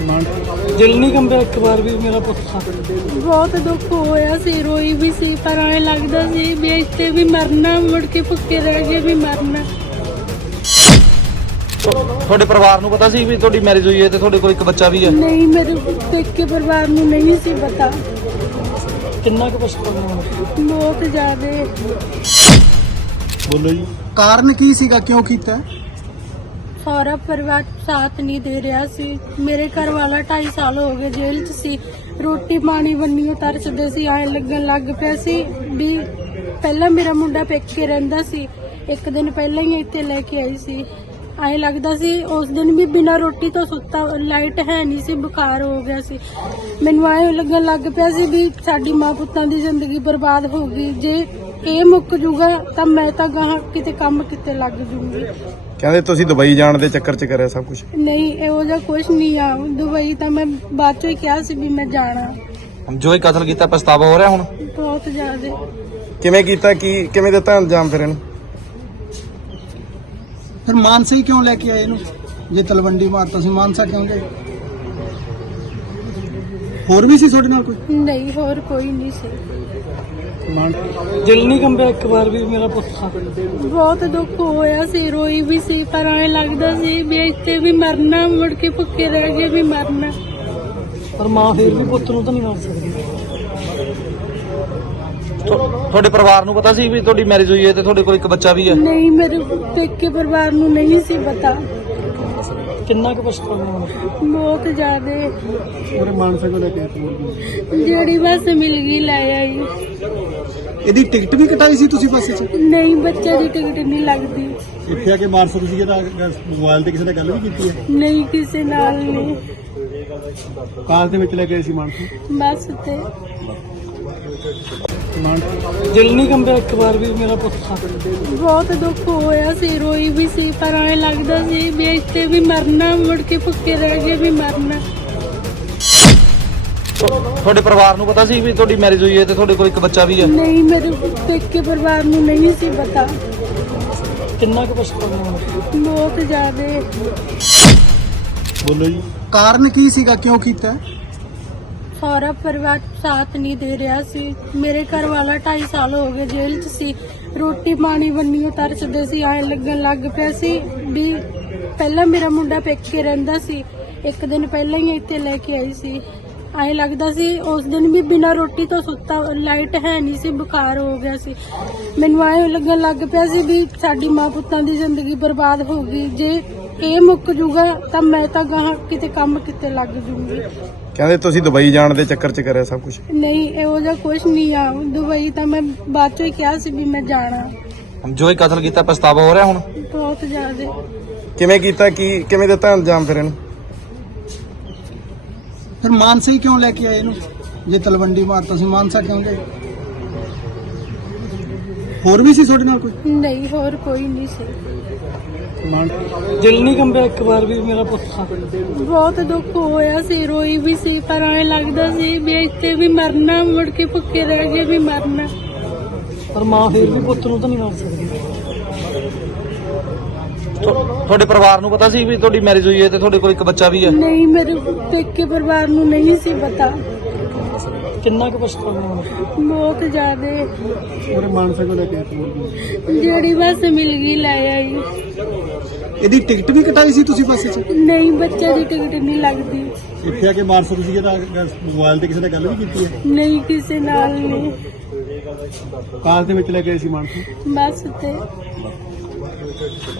ਦਿਲ ਨਹੀਂ ਕੰਬਿਆ ਇੱਕ ਵਾਰ ਵੀ ਮੇਰਾ ਪੁੱਤ ਖਾ ਬਹੁਤ ਦੁੱਖ ਹੋਇਆ ਸੀ ਰੋਈ ਵੀ ਸੀ ਪਰ ਐਂ ਲੱਗਦਾ ਸੀ ਵੀ ਇੱਥੇ ਵੀ ਮਰਨਾ ਮੁੜ ਕੇ ਭੁੱਖੇ ਰਹਿ ਗਏ ਵੀ ਮਰਨਾ। ਤੁਹਾਡੇ ਪਰਿਵਾਰ ਨੂੰ ਪਤਾ ਸੀ ਵੀ ਤੁਹਾਡੀ ਮੈਰਿਜ ਹੋਈ ਹੈ ਤੇ ਤੁਹਾਡੇ ਕੋਲ ਇੱਕ ਬੱਚਾ ਵੀ ਹੈ? ਨਹੀਂ ਮੇਰੇ ਪੇਕੇ ਪਰਿਵਾਰ ਨੂੰ ਨਹੀਂ ਸੀ ਪਤਾ। ਕਿੰਨਾ ਕੁ ਪਛਤਾਵਾ ਹੋਣਾ ਬਹੁਤ ਜ਼ਿਆਦਾ। ਬੋਲੋ ਜੀ। ਕਾਰਨ ਕੀ ਸੀਗਾ? ਕਿਉਂ ਕੀਤਾ? ਸਾਰਾ ਪਰਿਵਾਰ ਸਾਥ ਨਹੀਂ ਦੇ ਰਿਹਾ ਸੀ। ਮੇਰੇ ਘਰ ਵਾਲਾ 2.5 ਸਾਲ ਹੋ ਗਏ ਜੇਲ੍ਹ 'ਚ ਸੀ। ਰੋਟੀ ਪਾਣੀ ਬੰਨੀਓ ਤਰਸਦੇ ਸੀ ਐ ਲੱਗਣ ਲੱਗ ਪਿਆ ਸੀ ਵੀ ਪਹਿਲਾਂ ਮੇਰਾ ਮੁੰਡਾ ਪੇਕੇ ਰਹਿੰਦਾ ਸੀ। ਇੱਕ ਦਿਨ ਪਹਿਲਾਂ ਹੀ ਇੱਥੇ ਲੈ ਕੇ ਆਈ ਸੀ। ਐ ਲੱਗਦਾ ਸੀ ਉਸ ਦਿਨ ਵੀ ਬਿਨਾਂ ਰੋਟੀ ਤੋਂ ਸੁੱਤਾ, ਲਾਈਟ ਹੈ ਨਹੀਂ ਸੀ, ਬੁਖਾਰ ਹੋ ਗਿਆ ਸੀ। ਮੈਨੂੰ ਐ ਲੱਗਣ ਲੱਗ ਪਿਆ ਸੀ ਵੀ ਸਾਡੀ ਮਾਂ ਪੁੱਤਾਂ ਦੀ ਜ਼ਿੰਦਗੀ ਬਰਬਾਦ ਹੋ ਗਈ। ਜੇ ਇਹ ਮੁੱਕ ਜੂਗਾ ਤਾਂ ਮੈਂ ਤਾਂ ਗਾਹਾਂ ਕਿਤੇ ਕੰਮ ਕਿਤੇ ਲੱਗ ਜੂੰਗੀ। ਕਹਿੰਦੇ ਤੁਸੀਂ ਦੁਬਈ ਜਾਣ ਦੇ ਚੱਕਰ 'ਚ ਕਰਿਆ ਸਭ ਕੁਝ ਨਹੀਂ ਇਹੋ ਜਿਹਾ ਕੁਝ ਨਹੀਂ ਆ। ਦੁਬਈ ਤਾਂ ਮੈਂ ਬਾਅਦ ਚੋਂ ਹੀ ਕਿਹਾ ਸੀ ਵੀ ਮੈਂ ਜਾਣਾ। ਜੋ ਇਹ ਕਤਲ ਕੀਤਾ ਪਛਤਾਵਾ ਹੋ ਰਿਹਾ ਹੁਣ? ਬਹੁਤ ਜ਼ਿਆਦਾ। ਕਿਵੇਂ ਕੀਤਾ ਕੀ ਕਿਵੇਂ ਦਿੱਤਾ ਅੰਜਾਮ ਫਿਰ ਇਹਨੂੰ? ਫਿਰ ਮਾਨਸਾ ਹੀ ਕਿਉਂ ਲੈ ਕੇ ਆਏ ਇਹਨੂੰ? ਜੇ ਤਲਵੰਡੀ ਮਾਰਤਾ ਸੀ ਮਾਨਸਾ ਕਿਉਂ ਗਏ? ਹੋਰ ਵੀ ਸੀ ਤੁਹਾਡੇ ਨਾਲ ਕੋਈ? ਨਹੀਂ ਹੋਰ ਕੋਈ ਨਹੀਂ ਸੀ। ਦਿਲ ਨਹੀਂ ਕੰਬਿਆ ਇੱਕ ਵਾਰ ਵੀ ਮੇਰਾ ਪੁੱਤ ਖਾ ਬਹੁਤ ਦੁੱਖ ਹੋਇਆ ਸੀ ਰੋਈ ਵੀ ਸੀ ਪਰ ਐਂ ਲੱਗਦਾ ਸੀ ਵੀ ਇੱਥੇ ਵੀ ਮਰਨਾ ਮੁੜ ਕੇ ਭੁੱਖੇ ਰਹਿ ਗਏ ਵੀ ਮਰਨਾ। ਪਰ ਮਾਂ ਫੇਰ ਵੀ ਪੁੱਤ ਨੂੰ ਤਾਂ ਨਹੀਂ ਮਾਰ ਸਕਦੀ। ਤੁਹਾਡੇ ਪਰਿਵਾਰ ਨੂੰ ਪਤਾ ਸੀ ਵੀ ਤੁਹਾਡੀ ਮੈਰਿਜ ਹੋਈ ਹੈ ਤੇ ਤੁਹਾਡੇ ਕੋਲ ਇੱਕ ਬੱਚਾ ਵੀ ਹੈ? ਨਹੀਂ ਮੇਰੇ ਪੇਕੇ ਪਰਿਵਾਰ ਨੂੰ ਨਹੀਂ ਸੀ ਪਤਾ। ਕਿੰਨਾ ਕੁ ਪਛਤਾਵਾ ਹੋਣਾ ਬਹੁਤ ਜ਼ਿਆਦਾ। ਉਹਰੇ ਮਾਨਸਾ ਕੋ ਲੈ ਕੇ ਜਿਹੜੀ ਬੱਸ ਮਿਲ ਗਈ ਲੈ ਆਈ। ਇਹਦੀ ਟਿਕਟ ਵੀ ਕਟਾਈ ਸੀ ਤੁਸੀਂ ਬੱਸ 'ਚ? ਨਹੀਂ ਬੱਚੇ ਦੀ ਟਿਕਟ ਨਹੀਂ ਲੱਗਦੀ। ਇੱਥੇ ਆ ਕੇ ਮਾਨਸਾ ਤੁਸੀਂ ਇਹਦਾ ਮੋਬਾਈਲ ਤੇ ਕਿਸੇ ਨਾਲ ਗੱਲ ਵੀ ਕੀਤੀ ਹੈ? ਨਹੀਂ ਕਿਸੇ ਨਾਲ ਨਹੀਂ। ਕਾਰ ਦੇ ਵਿੱਚ ਲੈ ਕੇ ਆਏ ਸੀ ਮਾਨਸਾ? ਬੱਸ ਤੇ। ਦਿਲ ਨਹੀਂ ਕੰਬਿਆ ਇੱਕ ਵਾਰ ਵੀ ਮੇਰਾ ਪੁੱਤ ਬਹੁਤ ਦੁੱਖ ਹੋਇਆ ਸੀ ਰੋਈ ਵੀ ਸੀ ਪਰ ਐਂ ਲੱਗਦਾ ਸੀ ਵੀ ਇੱਥੇ ਵੀ ਮਰਨਾ ਮੁੜ ਕੇ ਭੁੱਖੇ ਰਹਿ ਗਏ ਵੀ ਮਰਨਾ। ਤੁਹਾਡੇ ਪਰਿਵਾਰ ਨੂੰ ਪਤਾ ਸੀ ਵੀ ਤੁਹਾਡੀ ਮੈਰਿਜ ਹੋਈ ਹੈ ਤੇ ਤੁਹਾਡੇ ਕੋਲ ਇੱਕ ਬੱਚਾ ਵੀ ਹੈ? ਨਹੀਂ ਮੇਰੇ ਪੇਕੇ ਪਰਿਵਾਰ ਨੂੰ ਨਹੀਂ ਸੀ ਪਤਾ। ਕਿੰਨਾ ਕੁ ਹੋਣਾ ਬਹੁਤ ਜ਼ਿਆਦਾ। ਬੋਲੋ ਜੀ। ਕਾਰਨ ਕੀ ਸੀਗਾ? ਕਿਉਂ ਕੀਤਾ? ਸਾਰਾ ਪਰਿਵਾਰ ਸਾਥ ਨਹੀਂ ਦੇ ਰਿਹਾ ਸੀ। ਮੇਰੇ ਘਰ ਵਾਲਾ 2.5 ਸਾਲ ਹੋ ਗਏ ਜੇਲ੍ਹ 'ਚ ਸੀ। ਰੋਟੀ ਪਾਣੀ ਬੰਨੀਓ ਤਰਸਦੇ ਸੀ ਐ ਲੱਗਣ ਲੱਗ ਪਿਆ ਸੀ ਵੀ ਪਹਿਲਾਂ ਮੇਰਾ ਮੁੰਡਾ ਪੇਕੇ ਰਹਿੰਦਾ ਸੀ। ਇੱਕ ਦਿਨ ਪਹਿਲਾਂ ਹੀ ਇੱਥੇ ਲੈ ਕੇ ਆਈ ਸੀ। ਐ ਲੱਗਦਾ ਸੀ ਉਸ ਦਿਨ ਵੀ ਬਿਨਾਂ ਰੋਟੀ ਤੋਂ ਸੁੱਤਾ ਲਾਈਟ ਹੈ ਨਹੀਂ ਸੀ ਬੁਖਾਰ ਹੋ ਗਿਆ ਸੀ। ਮੈਨੂੰ ਐ ਲੱਗਣ ਲੱਗ ਪਿਆ ਸੀ ਵੀ ਸਾਡੀ ਮਾਂ ਪੁੱਤਾਂ ਦੀ ਜ਼ਿੰਦਗੀ ਬਰਬਾਦ ਹੋ ਗਈ। ਜੇ ਇਹ ਮੁੱਕ ਜੂਗਾ ਤਾਂ ਮੈਂ ਤਾਂ ਗਾਹਾਂ ਕਿਤੇ ਕੰਮ ਕਿਤੇ ਲੱਗ ਜੂੰਗੀ। ਕਹਿੰਦੇ ਤੁਸੀਂ ਦੁਬਈ ਜਾਣ ਦੇ ਚੱਕਰ 'ਚ ਕਰਿਆ ਸਭ ਕੁਝ ਨਹੀਂ ਇਹੋ ਜਿਹਾ ਕੁਝ ਨਹੀਂ ਆ। ਦੁਬਈ ਤਾਂ ਮੈਂ ਬਾਅਦ ਚੋਂ ਹੀ ਕਿਹਾ ਸੀ ਵੀ ਮੈਂ ਜਾਣਾ। ਜੋ ਇਹ ਕਤਲ ਕੀਤਾ ਪਛਤਾਵਾ ਹੋ ਰਿਹਾ ਹੁਣ? ਬਹੁਤ ਜ਼ਿਆਦਾ। ਕਿਵੇਂ ਕੀਤਾ ਕੀ ਕਿਵੇਂ ਦਿੱਤਾ ਅੰਜਾਮ ਫਿਰ ਇਹਨੂੰ? ਫਿਰ ਮਾਨਸਾ ਹੀ ਕਿਉਂ ਲੈ ਕੇ ਆਏ ਇਹਨੂੰ? ਜੇ ਤਲਵੰਡੀ ਮਾਰਤਾ ਸੀ ਮਾਨਸਾ ਕਿਉਂ ਗਏ? ਹੋਰ ਵੀ ਸੀ ਤੁਹਾਡੇ ਨਾਲ ਕੋਈ? ਨਹੀਂ ਹੋਰ ਕੋਈ ਨਹੀਂ ਸੀ। ਦਿਲ ਨਹੀਂ ਕੰਬਿਆ ਇੱਕ ਵਾਰ ਵੀ ਮੇਰਾ ਪੁੱਤ ਬਹੁਤ ਦੁੱਖ ਹੋਇਆ ਸੀ ਰੋਈ ਵੀ ਸੀ ਪਰ ਐਂ ਲੱਗਦਾ ਸੀ ਵੀ ਇੱਥੇ ਵੀ ਮਰਨਾ ਮੁੜ ਕੇ ਭੁੱਖੇ ਰਹਿ ਗਏ ਵੀ ਮਰਨਾ। ਪਰ ਮਾਂ ਫੇਰ ਵੀ ਪੁੱਤ ਨੂੰ ਤਾਂ ਨਹੀਂ ਮਾਰ ਸਕਦੀ। ਤੁ- ਤੁਹਾਡੇ ਪਰਿਵਾਰ ਨੂੰ ਪਤਾ ਸੀ ਵੀ ਤੁਹਾਡੀ ਮੈਰਿਜ ਹੋਈ ਹੈ ਤੇ ਤੁਹਾਡੇ ਕੋਲ ਇੱਕ ਬੱਚਾ ਵੀ ਹੈ? ਨਹੀਂ ਮੇਰੇ ਪੇਕੇ ਪਰਿਵਾਰ ਨੂੰ ਨਹੀਂ ਸੀ ਪਤਾ। ਕਿੰਨਾ ਕੁ ਪਛਤਾਵਾ ਹੋਣਾ? ਬਹੁਤ ਜ਼ਿਆਦਾ। ਉਹਰੇ ਮਾਨਸਾ ਕੋ ਲੈ ਕੇ ਜਿਹੜੀ ਬੱਸ ਮਿਲ ਗਈ ਲੈ ਆਈ। ਇਹਦੀ ਟਿਕਟ ਵੀ ਕਟਾਈ ਸੀ ਤੁਸੀਂ ਬੱਸ 'ਚ? ਨਹੀਂ ਬੱਚੇ ਦੀ ਟਿਕਟ ਨਹੀਂ ਲੱਗਦੀ। ਇੱਥੇ ਆ ਕੇ ਮਾਨਸਾ ਤੁਸੀਂ ਇਹਦਾ ਮੋਬਾਈਲ ਤੇ ਕਿਸੇ ਨਾਲ ਗੱਲ ਵੀ ਕੀਤੀ ਹੈ? ਨਹੀਂ ਕਿਸੇ ਨਾਲ ਨਹੀਂ। ਕਾਰ ਦੇ ਵਿੱਚ ਲੈ ਕੇ ਆਏ ਸੀ ਮਾਨਸਾ ਬੱਸ ਤੇ।